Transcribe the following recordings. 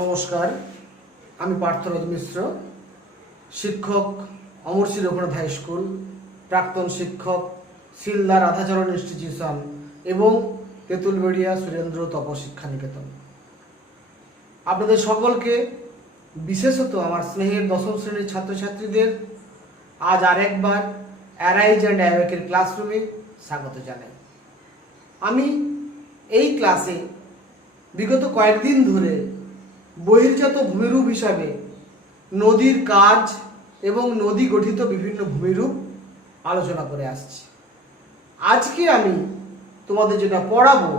নমস্কার, আমি পার্থরথ মিশ্র, শিক্ষক অমরশ্রী রঘুনাথ হাই স্কুল, প্রাক্তন শিক্ষক শিলদা রাধাচরণ ইনস্টিটিউশন এবং তেঁতুলবেড়িয়া সুরেন্দ্র তপশিক্ষা নিকেতন। আপনাদের সকলকে, বিশেষত আমার স্নেহের দশম শ্রেণীর ছাত্রছাত্রীদের আজ আরেকবার অ্যারাইজ অ্যান্ড অ্যাওয়েকের ক্লাসরুমে স্বাগত জানাই। আমি এই ক্লাসে বিগত কয়েকদিন ধরে বহির্জাত ভূমিরূপ হিসাবে নদীর কাজ এবং নদী গঠিত বিভিন্ন ভূমিরূপ আলোচনা করে আসছি। আজকে আমি তোমাদের যেটা পড়াবো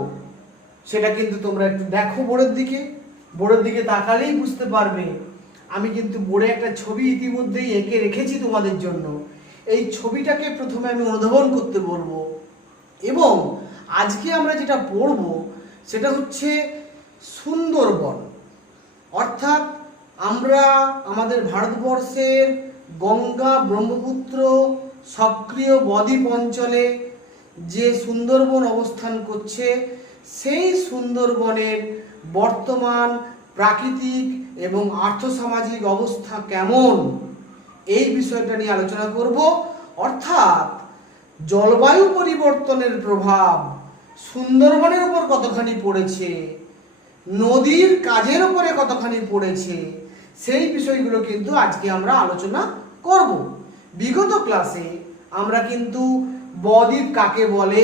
সেটা কিন্তু তোমরা একটু দেখো বোর্ডের দিকে তাকালেই বুঝতে পারবে। আমি কিন্তু বোর্ডে একটা ছবি ইতিমধ্যেই এঁকে রেখেছি তোমাদের জন্য। এই ছবিটাকে প্রথমে আমি অনুধাবন করতে বলবো এবং আজকে আমরা যেটা পড়বো সেটা হচ্ছে সুন্দরবন। অর্থাৎ আমরা আমাদের ভারতবর্ষের গঙ্গা ব্রহ্মপুত্র সক্রিয় বদ্বীপ অঞ্চলে যে সুন্দরবন অবস্থান করছে সেই সুন্দরবনের বর্তমান প্রাকৃতিক এবং আর্থসামাজিক অবস্থা কেমন, এই বিষয়টা নিয়ে আলোচনা করব। অর্থাৎ জলবায়ু পরিবর্তনের প্রভাব সুন্দরবনের উপর কতখানি পড়েছে, নদীর কাজের উপরে কতখানি পড়েছে, সেই বিষয়গুলো কিন্তু আজকে আমরা আলোচনা করব। বিগত ক্লাসে আমরা কিন্তু বদ্বীপ কাকে বলে,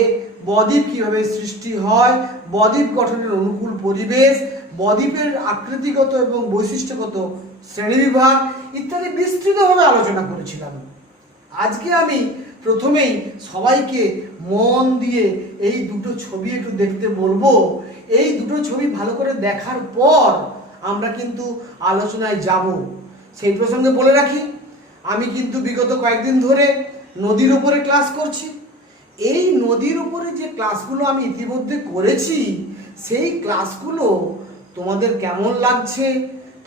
বদ্বীপ কিভাবে সৃষ্টি হয়, বদ্বীপ গঠনের অনুকূল পরিবেশ, বদ্বীপের আকৃতিগত এবং বৈশিষ্ট্যগত শ্রেণীবিভাগ ইত্যাদি বিস্তৃতভাবে আলোচনা করেছিলাম। আজকে আমি প্রথমেই সবাইকে মন দিয়ে এই দুটো ছবি একটু দেখতে বলবো। এই দুটো ছবি ভালো করে দেখার পর আমরা কিন্তু আলোচনায় যাব। সেই প্রসঙ্গে বলে রাখি, আমি কিন্তু বিগত কয়েকদিন ধরে নদীর উপরে ক্লাস করছি। এই নদীর উপরে যে ক্লাসগুলো আমি ইতিমধ্যে করেছি সেই ক্লাসগুলো তোমাদের কেমন লাগছে,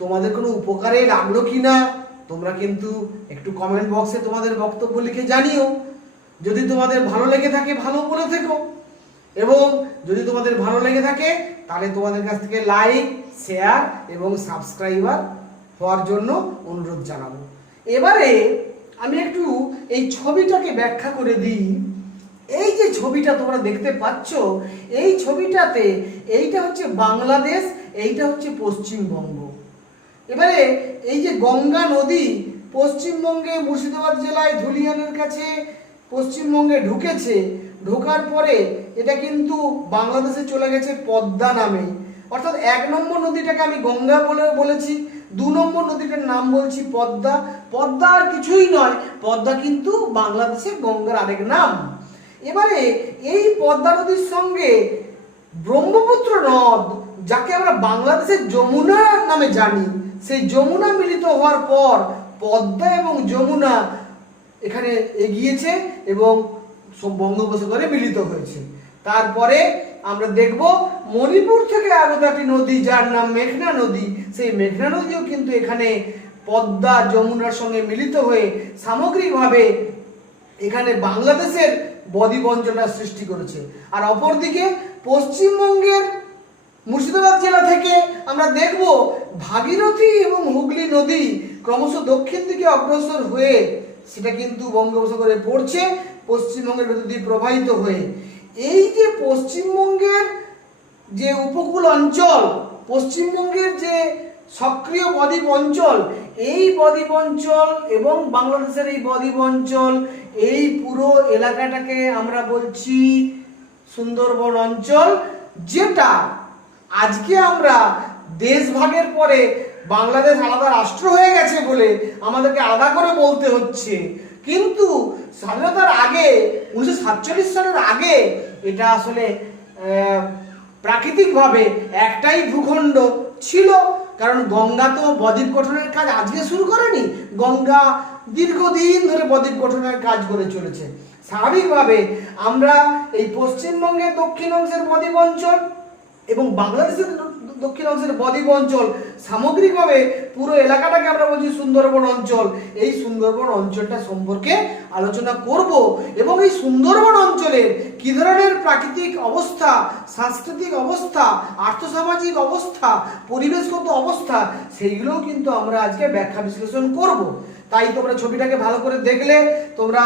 তোমাদের কোনো উপকারে লাগলো কি না, তোমরা কিন্তু একটু কমেন্ট বক্সে তোমাদের বক্তব্য লিখে জানিও। যদি তোমাদের ভালো লেগে থাকে ভালো বলে থেকো, এবং যদি তোমাদের ভালো লেগে থাকে তাহলে তোমাদের কাছ থেকে লাইক, শেয়ার এবং সাবস্ক্রাইবার হওয়ার জন্য অনুরোধ জানাবো। এবারে আমি একটু এই ছবিটাকে ব্যাখ্যা করে দিই। এই যে ছবিটা তোমরা দেখতে পাচ্ছ, এই ছবিটাতে এইটা হচ্ছে বাংলাদেশ, এইটা হচ্ছে পশ্চিমবঙ্গ। এবারে এই যে গঙ্গা নদী পশ্চিমবঙ্গে মুর্শিদাবাদ জেলায় ধুলিয়ানের কাছে পশ্চিমবঙ্গে ঢুকেছে, ঢোকার পরে এটা কিন্তু বাংলাদেশে চলে গেছে পদ্মা নামে। অর্থাৎ 1 নম্বর নদীটাকে আমি গঙ্গা বলেছি, 2 নম্বর নদীটার নাম বলছি পদ্মা। পদ্মা আর কিছুই নয়, পদ্মা কিন্তু বাংলাদেশে গঙ্গার আরেক নাম। এবারে এই পদ্মা নদীর সঙ্গে ব্রহ্মপুত্র নদ, যাকে আমরা বাংলাদেশের যমুনা নামে জানি, সেই যমুনা মিলিত হওয়ার পর পদ্মা এবং যমুনা এখানে এগিয়েছে এবং বঙ্গোপসাগরে মিলিত হয়েছে। তারপরে আমরা দেখব মণিপুর থেকে আগত একটি নদী যার নাম মেঘনা নদী, সেই মেঘনা নদীও কিন্তু এখানে পদ্মা যমুনার সঙ্গে মিলিত হয়ে সামগ্রিকভাবে এখানে বাংলাদেশের বদ্বীপ অঞ্চলটা সৃষ্টি করেছে। আর অপরদিকে পশ্চিমবঙ্গের মুর্শিদাবাদ জেলা থেকে আমরা দেখব ভাগীরথী এবং হুগলি নদী ক্রমশ দক্ষিণ দিকে অগ্রসর হয়ে সেটা কিন্তু বঙ্গোপসাগরে পড়ছে, পশ্চিমবঙ্গের ভেতর দিয়ে প্রবাহিত হয়ে। এই যে পশ্চিমবঙ্গের যে উপকূল অঞ্চল, পশ্চিমবঙ্গের যে সক্রিয় বদ্বীপ অঞ্চল, এই বদ্বীপ অঞ্চল এবং বাংলাদেশের এই বদ্বীপ অঞ্চল, এই পুরো এলাকাটাকে আমরা বলছি সুন্দরবন অঞ্চল। যেটা আজকে আমরা দেশ ভাগের পরে বাংলাদেশ আলাদা রাষ্ট্র হয়ে গেছে বলে আমাদেরকে আলাদা করে বলতে হচ্ছে, কিন্তু স্বাধীনতার আগে 1947 সালের আগে এটা আসলে প্রাকৃতিকভাবে একটাই ভূখণ্ড ছিল। কারণ গঙ্গা তো বদ্বীপ গঠনের কাজ আজকে শুরু করেনি, গঙ্গা দীর্ঘদিন ধরে বদ্বীপ গঠনের কাজ করে চলেছে। স্বাভাবিকভাবে আমরা এই পশ্চিমবঙ্গের দক্ষিণ অংশের বদ্বীপ অঞ্চল এবং বাংলাদেশের দক্ষিণাংশের বদ্বীপ অঞ্চল, সামগ্রিকভাবে পুরো এলাকাটাকে আমরা বলছি সুন্দরবন অঞ্চল। এই সুন্দরবন অঞ্চলটা সম্পর্কে আলোচনা করব এবং এই সুন্দরবন অঞ্চলের কি ধরনের প্রাকৃতিক অবস্থা, সাংস্কৃতিক অবস্থা, আর্থসামাজিক অবস্থা, পরিবেশগত অবস্থা, সেইগুলোও কিন্তু আমরা আজকে ব্যাখ্যা বিশ্লেষণ করব। তাই তোমরা ছবিটাকে ভালো করে দেখলে তোমরা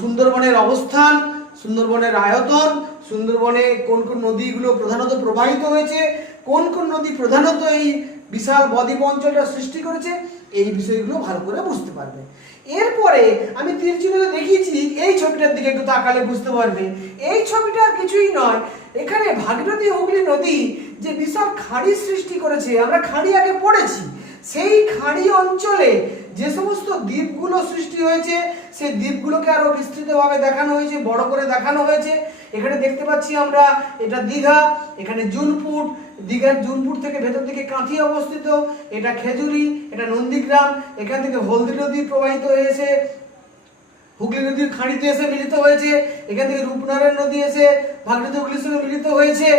সুন্দরবনের অবস্থান, সুন্দরবনের আয়তন, সুন্দরবনে কোন কোন নদীগুলো প্রধানত প্রবাহিত হয়েছে, কোন কোন নদী প্রধানত এই বিশাল বদ্বীপ অঞ্চলটা সৃষ্টি করেছে, এই বিষয়গুলো ভালো করে বুঝতে পারবে। এরপরে আমি তীর চিহ্ন দেখিয়েছি, এই ছবিটার দিকে একটু তাকালে বুঝতে পারবে এই ছবিটা কিছুই নয়, এখানে ভাগীরথী হুগলি নদী যে বিশাল খাঁড়ি সৃষ্টি করেছে, আমরা খাঁড়ি আগে পড়েছি, সেই খাঁড়ি অঞ্চলে যে সমস্ত দ্বীপগুলো সৃষ্টি হয়েছে সেই দ্বীপগুলোকে আরো বিস্তৃতভাবে দেখানো হয়েছে, বড় করে দেখানো হয়েছে। এখানে দেখতে পাচ্ছি আমরা এটা দীঘা, এখানে জুনপুট, দীঘার জুনপুট থেকে ভেতর দিকে কাঁথি অবস্থিত, এটা খেজুরি, এটা নন্দীগ্রাম, এখান থেকে হলদি নদী প্রবাহিত হয়েছে হুগলি নদীর খাঁড়িতে এসে মিলিত হয়েছে, এখান থেকে রূপনারায়ণ নদী এসে ভাগীরথী হুগলির সঙ্গে মিলিত হয়েছে।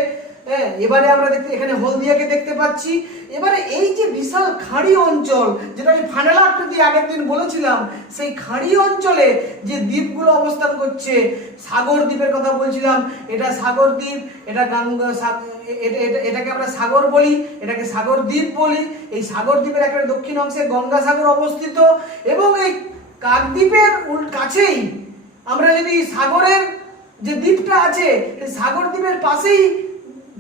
এবারে আমরা এখানে হলদিয়াকে দেখতে পাচ্ছি। এবারে এই যে বিশাল খাঁড়ি অঞ্চল, যেটা আমি ফানেল আকৃতি আগের দিন বলেছিলাম, সেই খাঁড়ি অঞ্চলে যে দ্বীপগুলো অবস্থান করছে, সাগর দ্বীপের কথা বলছিলাম, এটা সাগর দ্বীপ, এটা এটাকে আমরা সাগর বলি, এটাকে সাগর দ্বীপ বলি। এই সাগর দ্বীপের একেবারে দক্ষিণ অংশে গঙ্গাসাগর অবস্থিত এবং এই কাকদ্বীপের কাছেই আমরা যদি সাগরের যে দ্বীপটা আছে, এই সাগর দ্বীপের পাশেই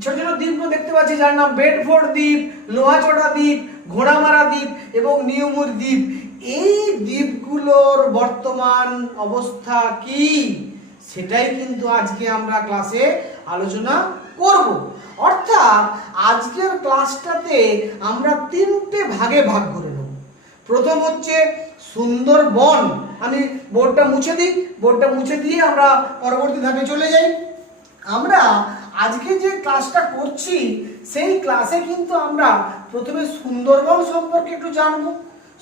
ছোট ছোট দ্বীপগুলো দেখতে পাচ্ছি, যার নাম বেডফোর্ড দ্বীপ, লোহাচড়া দ্বীপ, ঘোড়ামারা দ্বীপ এবং নিউমুর দ্বীপ। এই দ্বীপগুলোর বর্তমান অবস্থা কি, সেটাই কিন্তু আজকে আমরা ক্লাসে আলোচনা করব। অর্থাৎ আজকের ক্লাসটাতে আমরা তিনটে ভাগে ভাগ করে নেব। প্রথম হচ্ছে সুন্দরবন। আমি বোর্ডটা মুছে দিই, বোর্ডটা মুছে দিয়ে আমরা পরবর্তী ধাপে চলে যাই। আমরা আজকে যে ক্লাসটা করছি সেই ক্লাসে কিন্তু আমরা প্রথমে সুন্দরবন সম্পর্কে একটু জানবো,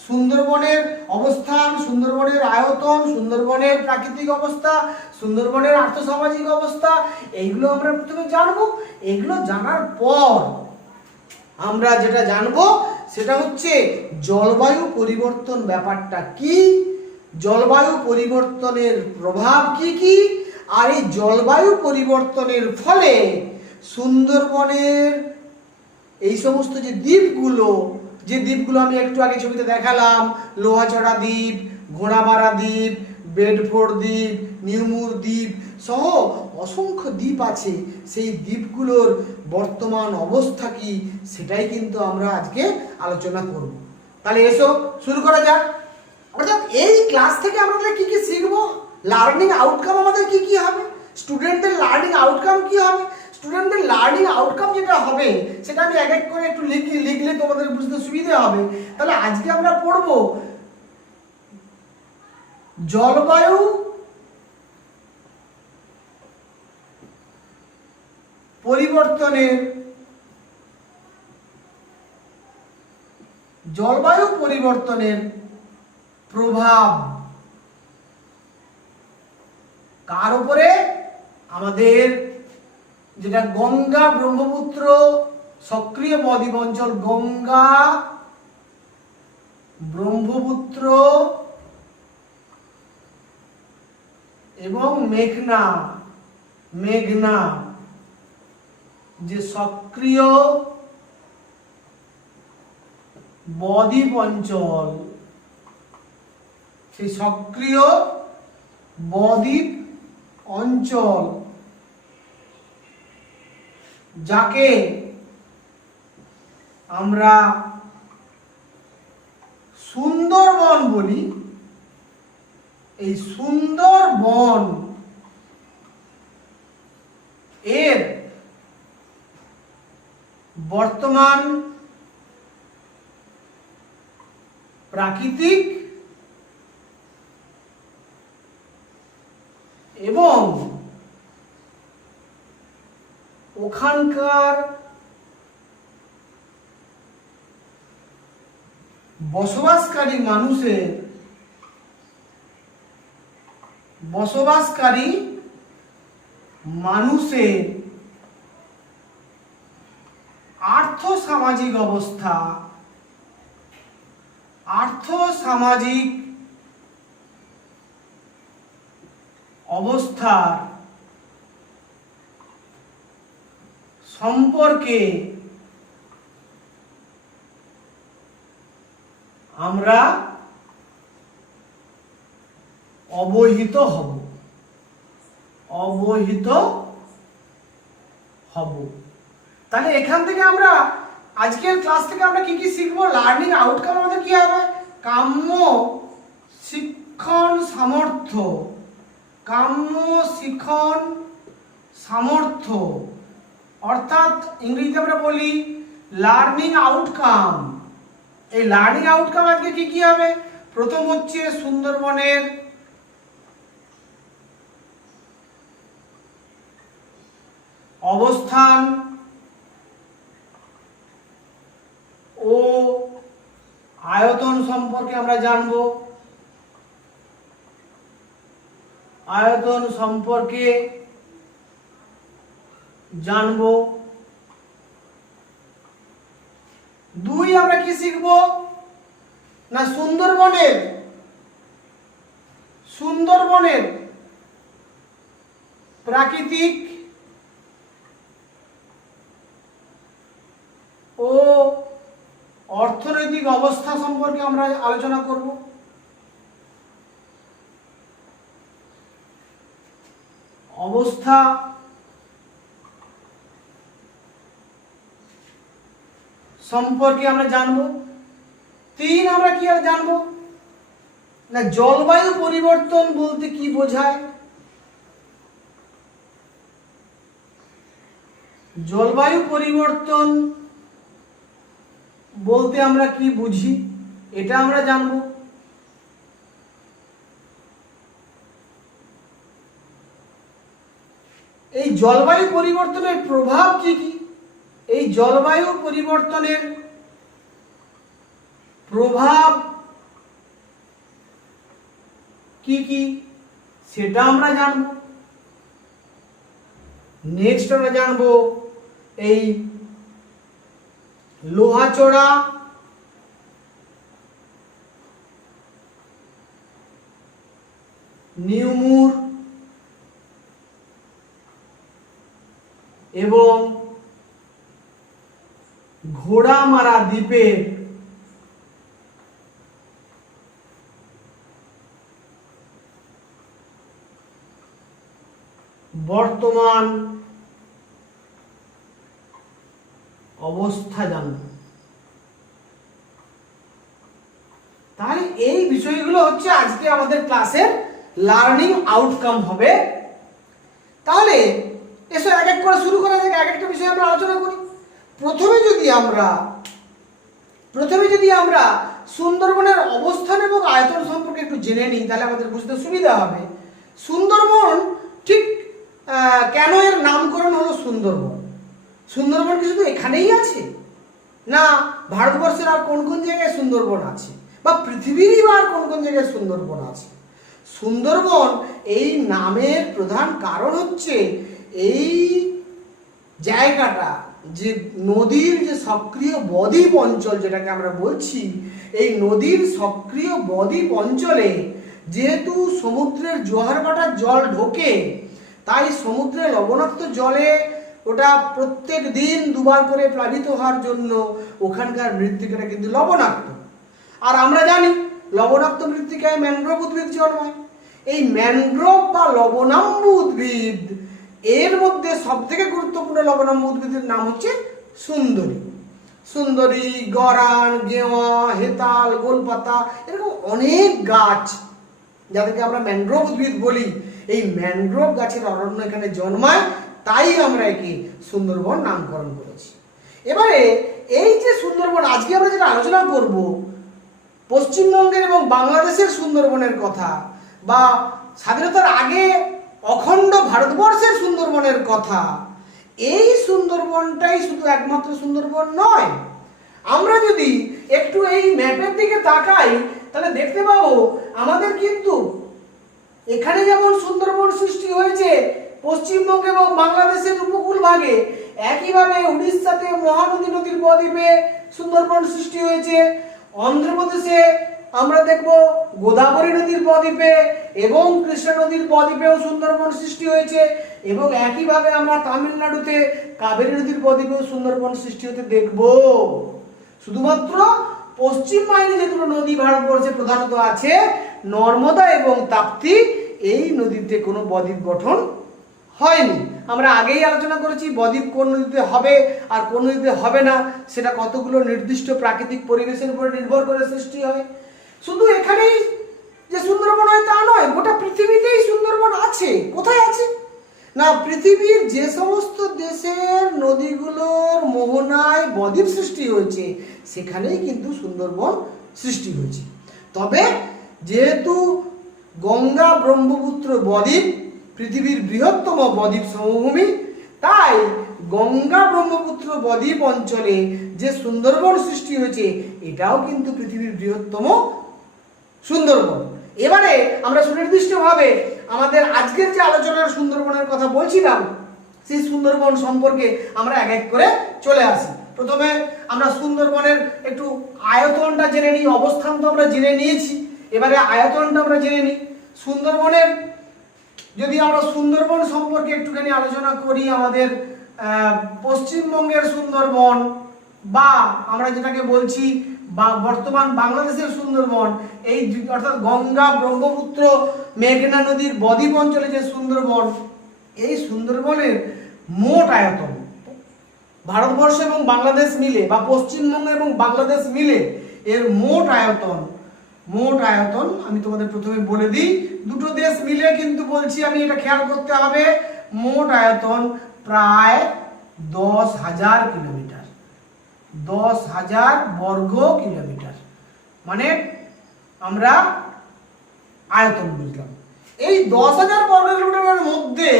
সুন্দরবনের অবস্থান, সুন্দরবনের আয়তন, সুন্দরবনের প্রাকৃতিক অবস্থা, সুন্দরবনের আর্থসামাজিক অবস্থা, এইগুলো আমরা প্রথমে জানবো। এগুলো জানার পর আমরা যেটা জানবো সেটা হচ্ছে জলবায়ু পরিবর্তন ব্যাপারটা কি, জলবায়ু পরিবর্তনের প্রভাব কি কি, আর এই জলবায়ু পরিবর্তনের ফলে সুন্দরবনের এই সমস্ত যে দ্বীপগুলো আমি একটু আগে ছবিতে দেখালাম, লোহাচড়া দ্বীপ, ঘোড়ামারা দ্বীপ, বেডফোর্ড দ্বীপ, নিউমুর দ্বীপ সহ অসংখ্য দ্বীপ আছে, সেই দ্বীপগুলোর বর্তমান অবস্থা কি সেটাই কিন্তু আমরা আজকে আলোচনা করব। তাহলে এসো শুরু করা যাক। অর্থাৎ এই ক্লাস থেকে আমরা কি কি শিখবো, লার্নিং আউটকাম আমাদের কি কি হবে, স্টুডেন্টদের লার্নিং আউটকাম কি হবে। স্টুডেন্টদের লার্নিং আউটকাম যেটা হবে সেটা আমি এক এক করে একটু লিখলে তোমাদের বুঝতে সুবিধা হবে। তাহলে আজকে আমরা পড়ব জলবায়ু পরিবর্তনের প্রভাব কার উপরে, আমাদের যেটা গঙ্গা ব্রহ্মপুত্র সক্রিয় বদ্বীপ অঞ্চল, গঙ্গা ব্রহ্মপুত্র এবং মেঘনা যে সক্রিয় বদ্বীপ অঞ্চল, সেই সক্রিয় বদ্বীপ অঞ্চল যাকে আমরা সুন্দরবন বলি, এই সুন্দরবন এর বর্তমান প্রাকৃতিক এবং ওখানকার বসবাসকারী মানুষের আর্থসামাজিক অবস্থা, আর্থসামাজিক অবস্থার সম্পর্কে আমরা অবহিত হব, অবহিত হব। তাহলে এখান থেকে আমরা আজকের ক্লাস থেকে আমরা কি কি শিখবো? লার্নিং আউটকাম আমাদের কি হবে? কাম্য শিক্ষণ সামর্থ্য, কাম্য শিক্ষণ সামর্থ্য, অর্থাৎ ইংরেজিতে আমরা বলি লার্নিং আউটকাম। এই লার্নিং আউটকাম আজকে কি কি হবে? প্রথম হচ্ছে সুন্দরবনের অবস্থান ও আয়তন সম্পর্কে আমরা জানব, আয়তন সম্পর্কে জানব। দুই, আমরা কি শিখব না সুন্দরবনের প্রাকৃতিক ও অর্থনৈতিক অবস্থা সম্পর্কে আমরা আলোচনা করব। অবস্থা সম্পর্কে আমরা জানব। তিন, আমরা কি আর জানব না জলবায়ু পরিবর্তন বলতে কি বোঝায়, জলবায়ু পরিবর্তন বলতে আমরা কি বুঝি এটা আমরা জানব। এই জলবায়ু পরিবর্তনের প্রভাব কি কি, এই জলবায়ু পরিবর্তনের প্রভাব কি কি সেটা আমরা জানব। নেক্সট আমরা জানব এই লোহাচড়া নিউমুর এবং ঘোড়ামারা দ্বীপের বর্তমান অবস্থা জানব। তাহলে এই বিষয়গুলো হচ্ছে আজকে আমাদের ক্লাসের লার্নিং আউটকাম হবে। তাহলে এসব এক এক করে শুরু করা যাক, এক একটা বিষয় আমরা আলোচনা করি। প্রথমে যদি আমরা সুন্দরবনের অবস্থান এবং আয়তন সম্পর্কে একটু জেনে নিই তাহলে আমাদের বুঝতে সুবিধা হবে। সুন্দরবন ঠিক কেন এর নামকরণ হলো সুন্দরবন? সুন্দরবন কি শুধু এখানেই আছে, না ভারতবর্ষের আর কোন কোন জায়গায় সুন্দরবন আছে, বা পৃথিবীরই বা আর কোন কোন জায়গায় সুন্দরবন আছে? সুন্দরবন এই নামের প্রধান কারণ হচ্ছে এই জায়গাটা যে নদীর যে সক্রিয় বদ্বীপ অঞ্চল যেটাকে আমরা বলছি, এই নদীর সক্রিয় বদ্বীপ অঞ্চলে যেহেতু সমুদ্রের জোয়ার ভাটার জল ঢোকে, তাই সমুদ্রের লবণাক্ত জলে ওটা প্রত্যেক দিন দুবার করে প্লাবিত হওয়ার জন্য ওখানকার মৃত্তিকাটা কিন্তু লবণাক্ত। আর আমরা জানি লবণাক্ত মৃত্তিকায় ম্যানগ্রোভ উদ্ভিদ জন্মায়। এই ম্যানগ্রোভ বা লবণাম্বু উদ্ভিদ এর মধ্যে সব থেকে গুরুত্বপূর্ণ লবণাম্বু উদ্ভিদের নাম হচ্ছে সুন্দরী। সুন্দরী, গরান, গেওয়া, হেতাল, গোলপাতা, এরকম অনেক গাছ যাদেরকে আমরা ম্যানগ্রোভ উদ্ভিদ বলি, এই ম্যানগ্রোভ গাছের অরণ্য এখানে জন্মায়, তাই আমরা একে সুন্দরবন নামকরণ করেছি। এবারে এই যে সুন্দরবন আজকে আমরা যেটা আলোচনা করব, পশ্চিমবঙ্গের এবং বাংলাদেশের সুন্দরবনের কথা, বা স্বাধীনতার আগে অখণ্ড ভারতবর্ষের সুন্দরবনের কথা, এই সুন্দরবনটাই শুধু একমাত্র সুন্দরবন নয়। আমরা যদি একটু এই ম্যাপের দিকে তাকাই তাহলে দেখতে পাবো আমাদের কিন্তু এখানে যেমন সুন্দরবন সৃষ্টি হয়েছে পশ্চিমবঙ্গ এবং বাংলাদেশের উপকূল ভাগে, একইভাবে উড়িষ্যাতে মহানদী নদীর বদ্বীপে সুন্দরবন সৃষ্টি হয়েছে। অন্ধ্রপ্রদেশে আমরা দেখব গোদাবরী নদীর বদ্বীপে এবং কৃষ্ণা নদীর বদ্বীপেও সুন্দরবন সৃষ্টি হয়েছে, এবং একইভাবে আমরা তামিলনাড়ুতে কাবেরী নদীর বদ্বীপেও সুন্দরবন সৃষ্টি হতে দেখব। শুধুমাত্র পশ্চিম বাহিনী যে দুটো নদী ভারতবর্ষে প্রধানত আছে, নর্মদা এবং তাপ্তি, এই নদীতে কোনো বদ্বীপ গঠন হয়নি। আমরা আগেই আলোচনা করেছি বদ্বীপ কোন নদীতে হবে আর কোন নদীতে হবে না, সেটা কতগুলো নির্দিষ্ট প্রাকৃতিক পরিবেশের উপর নির্ভর করে সৃষ্টি হয়। শুধু এখানেই যে সুন্দরবন হয় তা নয়, গোটা পৃথিবীতেই সুন্দরবন আছে। কোথায় আছে না, পৃথিবীর যে সমস্ত দেশের নদীগুলোর মোহনায় বদ্বীপ সৃষ্টি হয়েছে সেখানেই কিন্তু সুন্দরবন সৃষ্টি হয়েছে। তবে যেহেতু গঙ্গা ব্রহ্মপুত্র বদ্বীপ পৃথিবীর বৃহত্তম বদ্বীপ সমভূমি, তাই গঙ্গা ব্রহ্মপুত্র বদ্বীপ অঞ্চলে যে সুন্দরবন সৃষ্টি হয়েছে এটাও কিন্তু পৃথিবীর বৃহত্তম সুন্দরবন। এবারে আমরা সুনির্দিষ্টভাবে আমাদের আজকের যে আলোচনার সুন্দরবনের কথা বলছিলাম সেই সুন্দরবন সম্পর্কে আমরা এক এক করে চলে আসি। প্রথমে আমরা সুন্দরবনের একটু আয়তনটা জেনে নিই। অবস্থান তো আমরা জেনে নিয়েছি, এবারে আয়তনটা আমরা জেনে নিই। সুন্দরবনের যদি আমরা সুন্দরবন সম্পর্কে একটুখানি আলোচনা করি, আমাদের পশ্চিমবঙ্গের সুন্দরবন বা আমরা যেটাকে বলছি বা বর্তমান বাংলাদেশের সুন্দরবন, এই অর্থাৎ গঙ্গা ব্রহ্মপুত্র মেঘনা নদীর বদ্বীপ অঞ্চলে যে সুন্দরবন, এই সুন্দরবনের মোট আয়তন ভারতবর্ষ এবং বাংলাদেশ মিলে বা পশ্চিমবঙ্গ এবং বাংলাদেশ মিলে এর মোট আয়তন আমি তোমাদের প্রথমে বলে দিই। দুটো দেশ মিলে কিন্তু বলছি আমি, এটা খেয়াল করতে হবে। মোট আয়তন প্রায় 10,000 কিলোমিটার, 10,000 বর্গ কিলোমিটার, মানে আমরা আয়তন বুঝলাম। এই 10,000 বর্গ কিলোমিটারের মধ্যে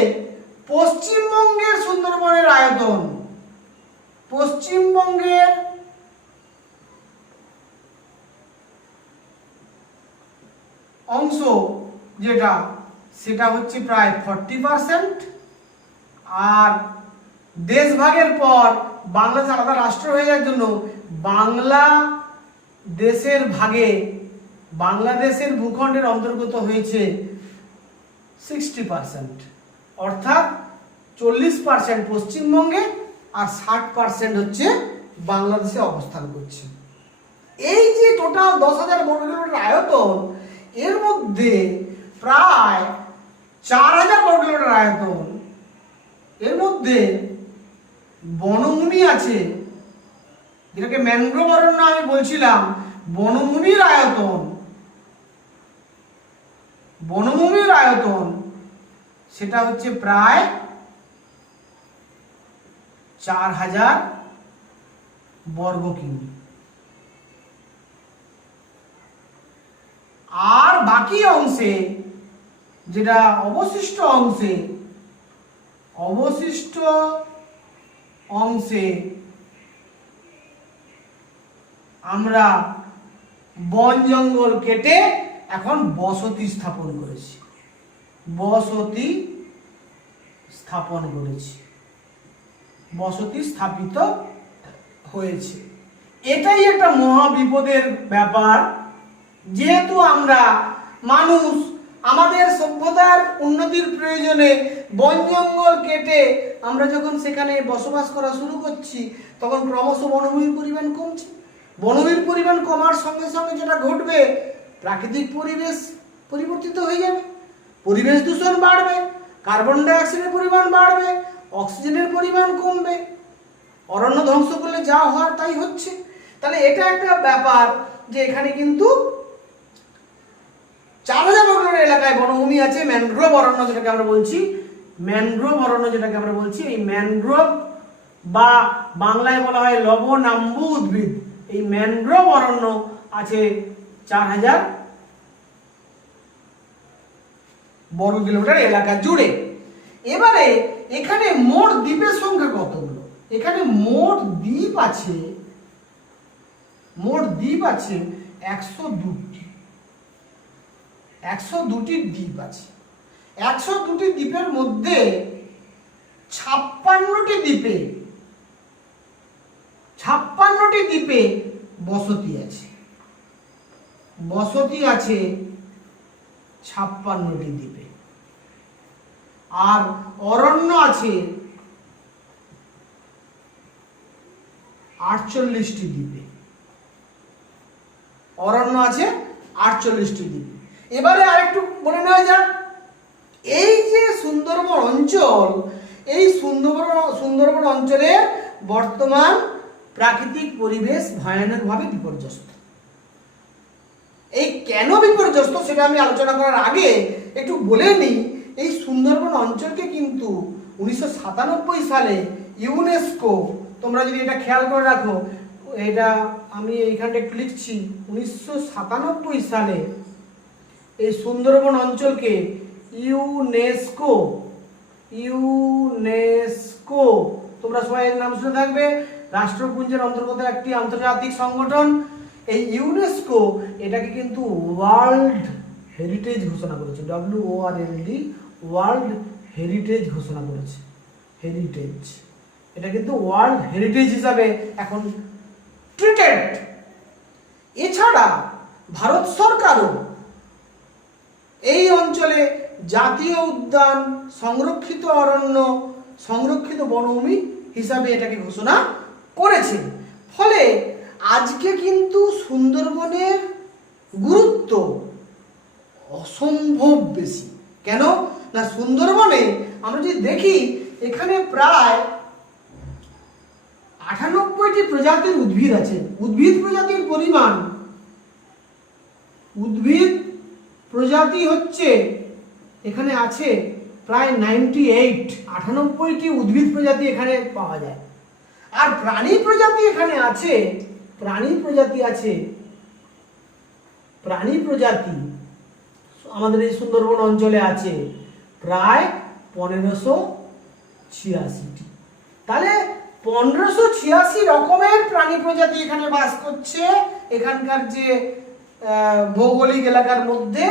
পশ্চিমবঙ্গের সুন্দরবনের আয়তন, পশ্চিমবঙ্গের অংশ যেটা সেটা হচ্ছে প্রায় 40%। আর দেশ ভাগের পর বাংলাদেশ আলাদা রাষ্ট্র হয়ে যাওয়ার জন্য বাংলাদেশের ভাগে বাংলাদেশের ভূখণ্ডের অন্তর্গত হয়েছে 60%, অর্থাৎ 40% পশ্চিমবঙ্গে আর 60% হচ্ছে বাংলাদেশে অবস্থান করছে। এই যে টোটাল 10,000 বর্গ কিলোমিটার আয়তন, এর মধ্যে প্রায় 4,000 বর্গ কিলোমিটার আয়তন, এর মধ্যে বনভূমি আছে, যেটাকে ম্যানগ্রোভ অরণ্য আমি বলছিলাম। বনভূমির আয়তন সেটা হচ্ছে প্রায় 4,000 বর্গ কিমি। আর বাকি অংশে, যেটা অবশিষ্ট অংশে আমরা বন জঙ্গল কেটে এখন বসতি স্থাপন করেছি, বসতি স্থাপিত হয়েছে। এটাই একটা মহা বিপদের ব্যাপার, যেহেতু আমরা মানুষ আমাদের সভ্যতার উন্নতির প্রয়োজনে বন জঙ্গল কেটে আমরা যখন সেখানে বসবাস করা শুরু করছি, তখন ক্রমশ বনভূমির পরিমাণ কমছে। বনভূমির পরিমাণ কমার সঙ্গে সঙ্গে যেটা ঘটবে, প্রাকৃতিক পরিবেশ পরিবর্তিত হয়ে যাবে, পরিবেশ দূষণ বাড়বে, কার্বন ডাই অক্সাইডের পরিমাণ বাড়বে, অক্সিজেনের পরিমাণ কমবে, অরণ্য ধ্বংস করলে যা হওয়ার তাই হচ্ছে। তাহলে এটা একটা ব্যাপার যে এখানে কিন্তু 4,000 বর্গ কিলোমিটার এলাকায় বনভূমি আছে। ম্যানগ্রোভ অরণ্য যেটাকে আমরা বলছি, এই ম্যানগ্রোভ বা বাংলায় বলা হয় লবণাম্বু উদ্ভিদ, এই ম্যানগ্রোভ অরণ্য আছে 4,000 বর্গ কিলোমিটার এলাকা জুড়ে। এবারে এখানে মোট দ্বীপের সংখ্যা কতগুলো? এখানে মোট দ্বীপ আছে 102টি। 102টি দ্বীপ আছে। 102টি দ্বীপের মধ্যে 56টি দ্বীপে দ্বীপে বসতি আছে, বসতি আছে 56টি দ্বীপে, আর অরণ্য আছে 48টি দ্বীপে। অরণ্য আছে 48টি দ্বীপে। এবারে আরেকটু বলে নেওয়া যাক, এই যে সুন্দরবন অঞ্চল, এই সুন্দরবন অঞ্চলের বর্তমান প্রাকৃতিক পরিবেশ ভয়ানকভাবে বিপর্যস্ত। এই কেন বিপর্যস্ত সেটা আমি আলোচনা করার আগে একটু বলে নিই, এই সুন্দরবন অঞ্চলকে কিন্তু 1997 সালে ইউনেস্কো, তোমরা যদি এটা খেয়াল করে রাখো, এটা আমি এইখানটা একটু লিখছি, 1997 সালে এই সুন্দরবন অঞ্চলকে ইউনেস্কো, তোমরা সবাই এর নাম শুনে থাকবে, রাষ্ট্রপুঞ্জের অন্তর্গত একটি আন্তর্জাতিক সংগঠন। এই ইউনেস্কো এটাকে কিন্তু ওয়ার্ল্ড হেরিটেজ ঘোষণা করেছে, WORLD, ওয়ার্ল্ড হেরিটেজ ঘোষণা করেছে, হেরিটেজ, এটা কিন্তু ওয়ার্ল্ড হেরিটেজ হিসাবে এখন ট্রিটেড। এছাড়া ভারত সরকারও এই অঞ্চলে জাতীয় উদ্যান, সংরক্ষিত অরণ্য, সংরক্ষিত বনভূমি হিসাবে এটাকে ঘোষণা করেছে। ফলে আজকে কিন্তু সুন্দরবনের গুরুত্ব অসম্ভব বেশি। কেন না, সুন্দরবনে আমরা যদি দেখি এখানে প্রায় 98টি প্রজাতির উদ্ভিদ আছে। উদ্ভিদ প্রজাতির পরিমাণ, উদ্ভিদ প্রজাতি হচ্ছে এখানে আছে প্রায় 98টি উদ্ভিদ প্রজাতি এখানে পাওয়া যায়। আর প্রাণী প্রজাতি এখানে আছে, প্রাণী প্রজাতি আমাদের এই সুন্দরবন অঞ্চলে আছে প্রায় 1586টি। তাহলে 1586 রকমের প্রাণী প্রজাতি এখানে বাস করছে এখানকার যে ভৌগোলিক এলাকার মধ্যে,